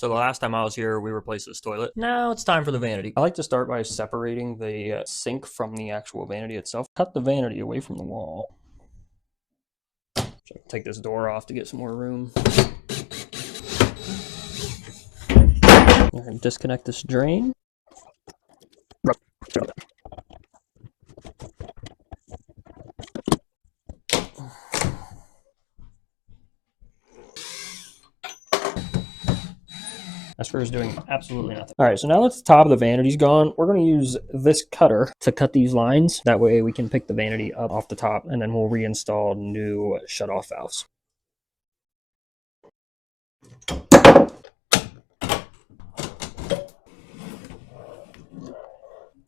So the last time I was here, we replaced this toilet. Now it's time for the vanity. I like to start by separating the sink from the actual vanity itself. Cut the vanity away from the wall. So I can take this door off to get some more room. And disconnect this drain. That screw is doing absolutely nothing. All right, so now that the top of the vanity's gone, we're going to use this cutter to cut these lines. That way we can pick the vanity up off the top, and then we'll reinstall new shutoff valves.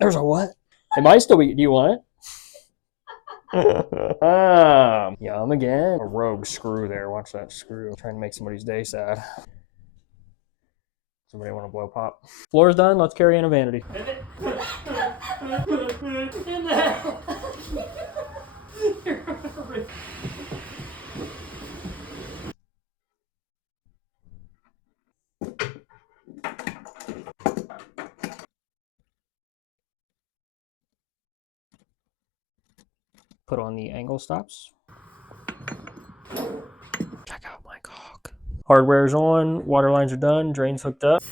There's a what? It might still be. Do you want it? Yum again. A rogue screw there. Watch that screw. Trying to make somebody's day sad. Somebody want to blow pop? Floor's done. Let's carry in a vanity. In the hell? Put on the angle stops. Check out my cock. Hardware's on, water lines are done, drains hooked up.